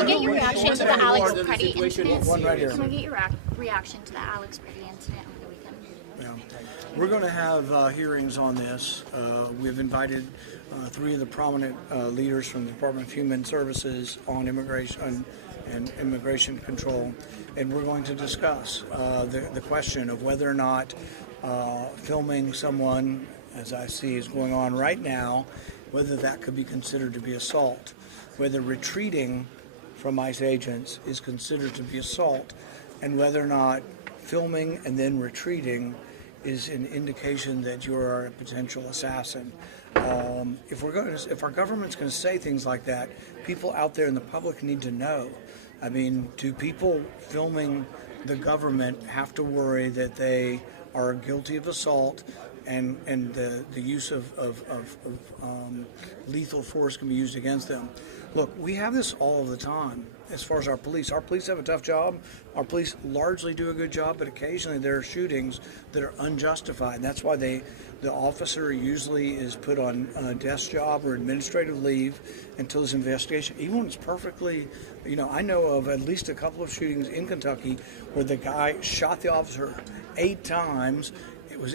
we get your reaction to the Alex Pretti incident? One right here. Can we get your reaction to the Alex Pretti incident over the weekend? Yeah. We're going to have hearings on this. We've invited 3 of the prominent leaders from the Department of Human Services on immigration and immigration control, and we're going to discuss the question of whether or not filming someone, as I see is going on right now, whether that could be considered to be assault, whether retreating from ICE agents is considered to be assault, and whether or not filming and then retreating is an indication that you are a potential assassin. If our government's going to say things like that, people out there in the public need to know. I mean, do people filming the government have to worry that they are guilty of assault and the use of lethal force can be used against them? Look, we have this all of the time as far as our police. Our police have a tough job. Our police largely do a good job, but occasionally there are shootings that are unjustified. And that's why the officer usually is put on a desk job or administrative leave until his investigation. Even when it's perfectly, I know of at least a couple of shootings in Kentucky where the guy shot the officer 8 times.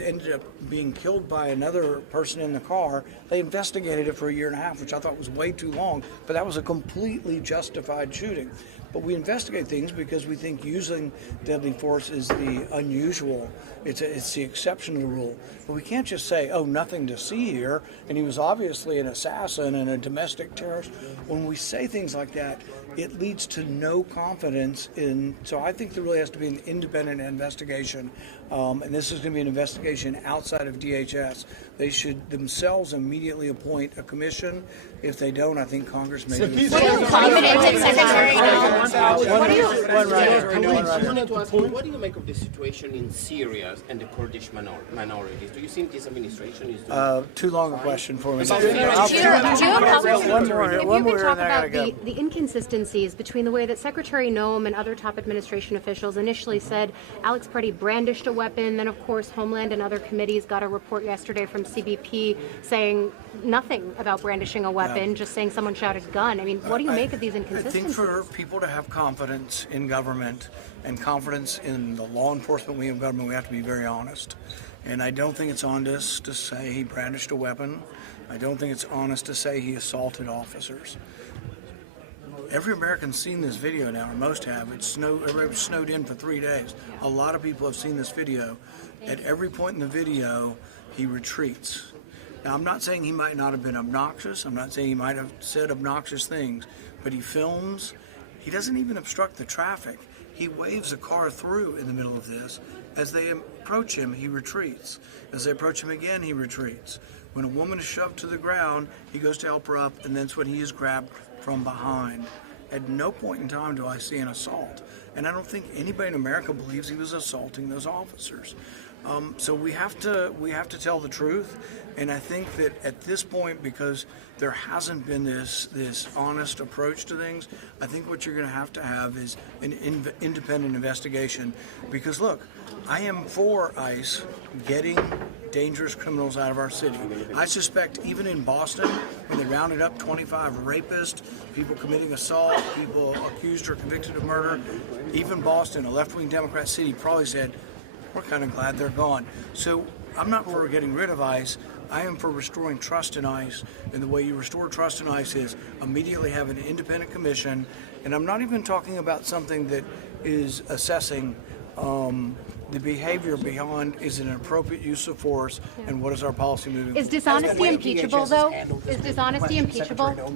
Ended up being killed by another person in the car. They investigated it for 1.5 years, which I thought was way too long, but that was a completely justified shooting. But we investigate things because we think using deadly force is the unusual. It's the exception to the rule. But we can't just say, oh, nothing to see here, and he was obviously an assassin and a domestic terrorist. When we say things like that, it leads to no confidence in. So I think there really has to be an independent investigation, and this is going to be an investigation outside of DHS. They should themselves immediately appoint a commission. If they don't, I think Congress may. What are you confident in Secretary Noem? What do you make of the situation in Syria and the Kurdish minorities? Do you think this administration is doing too long a question for me. If you could talk about the inconsistencies between the way that Secretary Noem and other top administration officials initially said Alex Pretti brandished a weapon, then of course Homeland and other committees got a report yesterday from CBP saying nothing about brandishing a weapon, just saying someone shouted gun. I mean, what do you make of these inconsistencies? I think for people to have confidence in government and confidence in the law enforcement wing of government, we have to be very honest. And I don't think it's honest to say he brandished a weapon. I don't think it's honest to say he assaulted officers. Every American's seen this video now, or most have. Everybody was snowed in for 3 days. A lot of people have seen this video. At every point in the video, he retreats. Now, I'm not saying he might not have been obnoxious. I'm not saying he might have said obnoxious things, but he films. He doesn't even obstruct the traffic. He waves a car through in the middle of this. As they approach him, he retreats. As they approach him again, he retreats. When a woman is shoved to the ground, he goes to help her up, and that's when he is grabbed from behind. At no point in time do I see an assault. And I don't think anybody in America believes he was assaulting those officers. So we have to tell the truth, and I think that at this point, because there hasn't been this honest approach to things, I think what you're going to have is an independent investigation. Because look, I am for ICE getting dangerous criminals out of our city. I suspect even in Boston, when they rounded up 25 rapists, people committing assault, people accused or convicted of murder, even Boston, a left-wing Democrat city, probably said, we're kind of glad they're gone. So I'm not for getting rid of ICE. I am for restoring trust in ICE. And the way you restore trust in ICE is immediately have an independent commission. And I'm not even talking about something that is assessing the behavior beyond is an appropriate use of force and what is our policy moving forward. Is dishonesty impeachable, though? Is dishonesty impeachable?